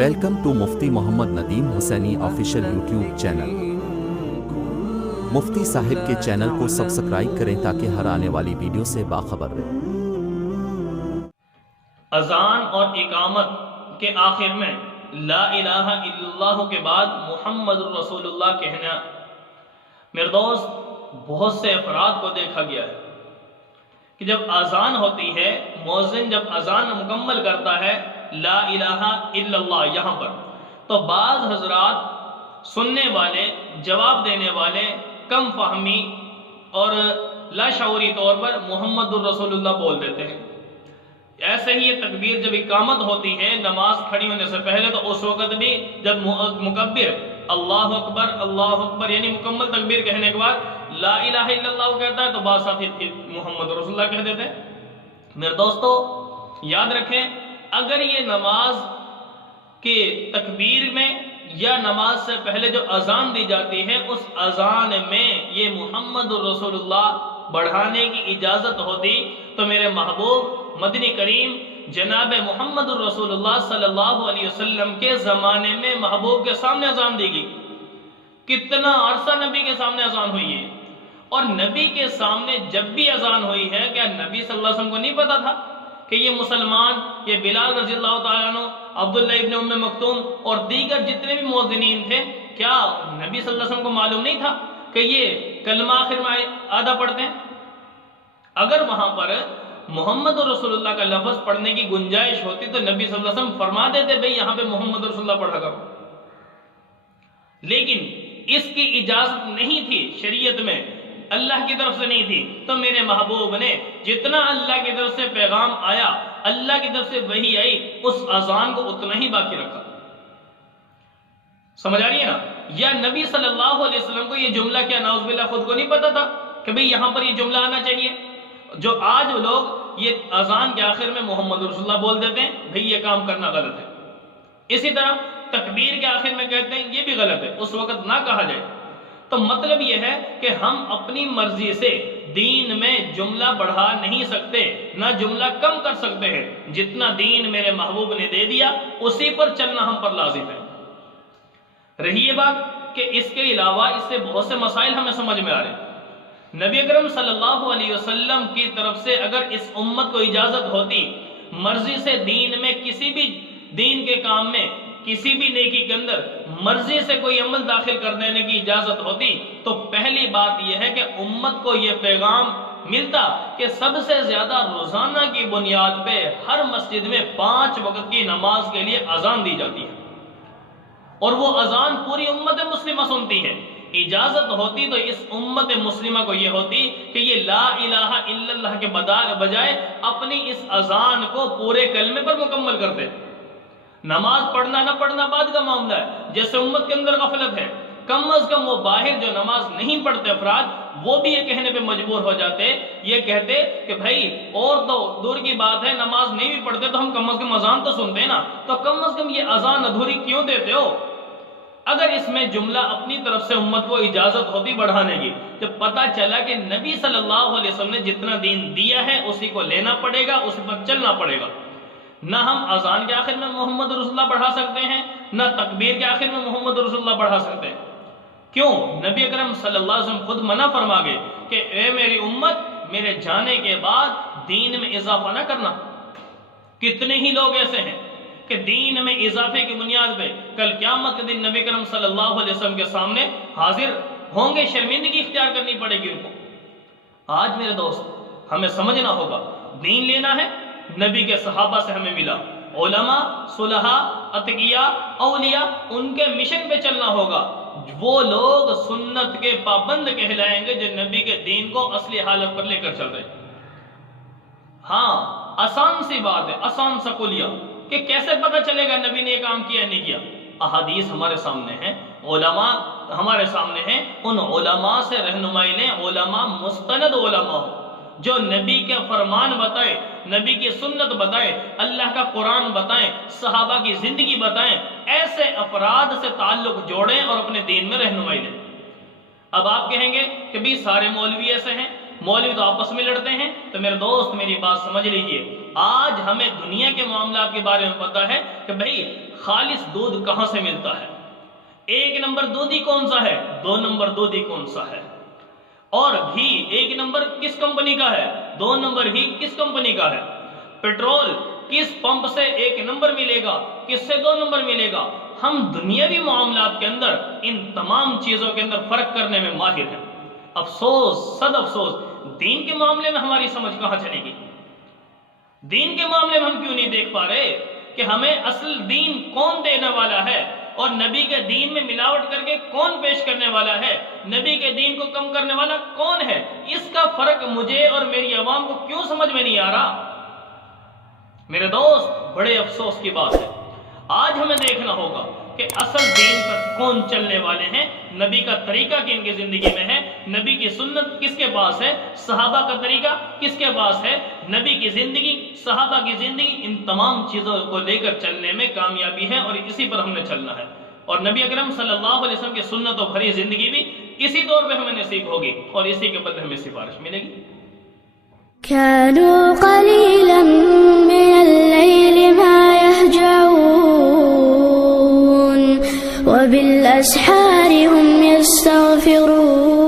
Welcome to Mufti Muhammad Nadeem Hussaini official YouTube channel. Mufti صاحب کے channel کو سبسکرائب کریں تاکہ ہر آنے والی ویڈیو سے باخبر رہیں۔ اذان اور اقامت کے آخر میں لا الہ الا اللہ کے بعد محمد رسول اللہ کہنا، میرے دوست بہت سے افراد کو دیکھا گیا ہے کہ جب اذان ہوتی ہے، مؤذن جب اذان مکمل کرتا ہے لا الہ الا اللہ یہاں پر، تو بعض حضرات سننے والے، جواب دینے والے کم فہمی اور لاشعوری طور پر محمد الرسول اللہ بول دیتے ہیں۔ ایسے ہی یہ تکبیر جب اقامت ہوتی ہے نماز کھڑی ہونے سے پہلے، تو اس وقت بھی جب مکبر اللہ اکبر یعنی مکمل تکبیر کہنے کے بعد لا الہ الا اللہ کہتا ہے، تو بعض ساتھی محمد رسول اللہ کہہ دیتے ہیں۔ میرے دوستو یاد رکھیں، اگر یہ نماز کے تکبیر میں یا نماز سے پہلے جو اذان دی جاتی ہے، اس اذان میں یہ محمد رسول اللہ بڑھانے کی اجازت ہوتی، تو میرے محبوب مدنی کریم جناب محمد الرسول اللہ صلی اللہ علیہ وسلم کے زمانے میں محبوب کے سامنے اذان دی گئی۔ کتنا عرصہ نبی کے سامنے اذان ہوئی ہے، اور نبی کے سامنے جب بھی اذان ہوئی ہے، کیا نبی صلی اللہ علیہ وسلم کو نہیں پتا تھا کہ یہ مسلمان، یہ بلال رضی اللہ تعالیٰ عنہ، عبداللہ ابن ام مکتوم اور دیگر جتنے بھی مؤذنین تھے، کیا نبی صلی اللہ علیہ وسلم کو معلوم نہیں تھا کہ یہ کلمہ آخر میں آدھا پڑھتے ہیں؟ اگر وہاں پر محمد رسول اللہ کا لفظ پڑھنے کی گنجائش ہوتی تو نبی صلی اللہ علیہ وسلم فرما دیتے بھئی یہاں پہ محمد رسول اللہ پڑھا کرو، لیکن اس کی اجازت نہیں تھی شریعت میں، اللہ کی طرف سے نہیں تھی، تو میرے محبوب نے جتنا اللہ کی طرف سے پیغام آیا، اللہ کی طرف سے وحی آئی، اس اذان کو اتنا ہی باقی رکھا۔ سمجھ آ رہی ہے نا؟ یا نبی صلی اللہ علیہ وسلم کو یہ جملہ کیا نعوذ باللہ خود کو نہیں پتا تھا کہ بھئی یہاں پر یہ جملہ آنا چاہیے؟ جو آج لوگ یہ اذان کے آخر میں محمد رسول اللہ بول دیتے ہیں، بھئی یہ کام کرنا غلط ہے۔ اسی طرح تکبیر کے آخر میں کہتے ہیں، یہ بھی غلط ہے، اس وقت نہ کہا جائے۔ تو مطلب یہ ہے کہ ہم اپنی مرضی سے دین میں جملہ بڑھا نہیں سکتے، نہ جملہ کم کر سکتے ہیں۔ جتنا دین میرے محبوب نے دے دیا اسی پر چلنا ہم پر لازم ہے۔ رہی یہ بات کہ اس کے علاوہ اس سے بہت سے مسائل ہمیں سمجھ میں آ رہے ہیں۔ نبی اکرم صلی اللہ علیہ وسلم کی طرف سے اگر اس امت کو اجازت ہوتی مرضی سے دین میں کسی بھی دین کے کام میں، کسی بھی نیکی کے اندر مرضی سے کوئی عمل داخل کر دینے کی اجازت ہوتی، تو پہلی بات یہ ہے کہ امت کو یہ پیغام ملتا کہ سب سے زیادہ روزانہ کی بنیاد پہ ہر مسجد میں 5 وقت کی نماز کے لیے اذان دی جاتی ہے، اور وہ اذان پوری امت مسلمہ سنتی ہے۔ اجازت ہوتی تو اس امت مسلمہ کو یہ ہوتی کہ یہ لا الہ الا اللہ کے بجائے اپنی اس اذان کو پورے کلمے پر مکمل کرتے۔ نماز پڑھنا نہ پڑھنا بعد کا معاملہ ہے، جیسے امت کے اندر غفلت ہے، کم از کم وہ باہر جو نماز نہیں پڑھتے افراد، وہ بھی یہ کہنے پہ مجبور ہو جاتے، یہ کہتے کہ بھائی اور تو دور کی بات ہے نماز نہیں بھی پڑھتے تو ہم کم از کم اذان تو سنتے ہیں نا، تو کم از کم یہ اذان ادھوری کیوں دیتے ہو؟ اگر اس میں جملہ اپنی طرف سے امت کو اجازت ہوتی بڑھانے کی، جب پتہ چلا کہ نبی صلی اللہ علیہ وسلم نے جتنا دین دیا ہے اسی کو لینا پڑے گا، اسی پر چلنا پڑے گا۔ نہ ہم اذان کے آخر میں محمد رسول اللہ بڑھا سکتے ہیں، نہ تکبیر کے آخر میں محمد رسول اللہ بڑھا سکتے ہیں۔ کیوں؟ نبی اکرم صلی اللہ علیہ وسلم خود منع فرما گئے کہ اے میری امت، میرے جانے کے بعد دین میں اضافہ نہ کرنا۔ کتنے ہی لوگ ایسے ہیں کہ دین میں اضافے کی بنیاد پہ کل قیامت کے دن نبی کرم صلی اللہ علیہ وسلم کے سامنے حاضر ہوں گے، شرمندگی اختیار کرنی پڑے گی ان کو۔ آج میرے دوست ہمیں سمجھنا ہوگا، دین لینا ہے نبی کے صحابہ سے ہمیں ملا، علماء، صلحاء، اتقیاء، اولیاء، ان کے مشن پہ چلنا ہوگا۔ وہ لوگ سنت کے پابند کہلائیں گے جو نبی کے دین کو اصلی حالت پر لے کر چل رہے ہیں۔ ہاں آسان سی بات ہے، آسان سا کلیہ کہ کیسے پتہ چلے گا نبی نے یہ کام کیا نہیں کیا؟ احادیث ہمارے سامنے ہیں، علماء ہمارے سامنے ہیں، ان علماء سے رہنمائی لیں۔ علماء مستند علماء ہو جو نبی کے فرمان بتائیں، نبی کی سنت بتائیں، اللہ کا قرآن بتائیں، صحابہ کی زندگی بتائیں، ایسے افراد سے تعلق جوڑیں اور اپنے دین میں رہنمائی لیں۔ اب آپ کہیں گے کہ بھی سارے مولوی ایسے ہیں، مولوی تو آپس میں لڑتے ہیں. تو میرے دوست میری بات سمجھ لیجئے, آج ہمیں دنیا کے معاملات کے بارے میں پتا ہے کہ بھئی خالص دودھ کہاں سے ملتا ہے, 1 نمبر دودھی کون سا ہے, 2 نمبر دودھی کون سا ہے, اور گھی 1 نمبر کس کمپنی کا ہے, 2 نمبر ہی کس کمپنی کا ہے, پیٹرول کس پمپ سے 1 نمبر ملے گا, کس سے 2 نمبر ملے گا. ہم دنیاوی معاملات کے اندر ان تمام چیزوں کے اندر فرق کرنے میں ماہر ہیں. افسوس, صد افسوس, دین کے معاملے میں ہماری سمجھ کہاں چلے گی. دین کے معاملے میں ہم کیوں نہیں دیکھ پا رہے کہ ہمیں اصل دین کون دینے والا ہے, اور نبی کے دین میں ملاوٹ کر کے کون پیش کرنے والا ہے, نبی کے دین کو کم کرنے والا کون ہے. اس کا فرق مجھے اور میری عوام کو کیوں سمجھ میں نہیں آ رہا. میرے دوست بڑے افسوس کی بات ہے. آج ہمیں دیکھنا ہوگا کہ اصل دین پر کون چلنے والے ہیں, نبی کا طریقہ کن کی زندگی میں ہے, نبی کی سنت کس کے پاس ہے, صحابہ کا طریقہ کس کے پاس ہے, نبی کی زندگی, صحابہ کی زندگی, ان تمام چیزوں کو لے کر چلنے میں کامیابی ہے, اور اسی پر ہم نے چلنا ہے. اور نبی اکرم صلی اللہ علیہ وسلم کی سنت و بھری زندگی بھی اسی دور پہ ہمیں نصیب ہوگی, اور اسی کے بدلے ہمیں سفارش ملے گی. كانوا قليلا من الليل ما يهجعون وبالأسحار هم يستغفرون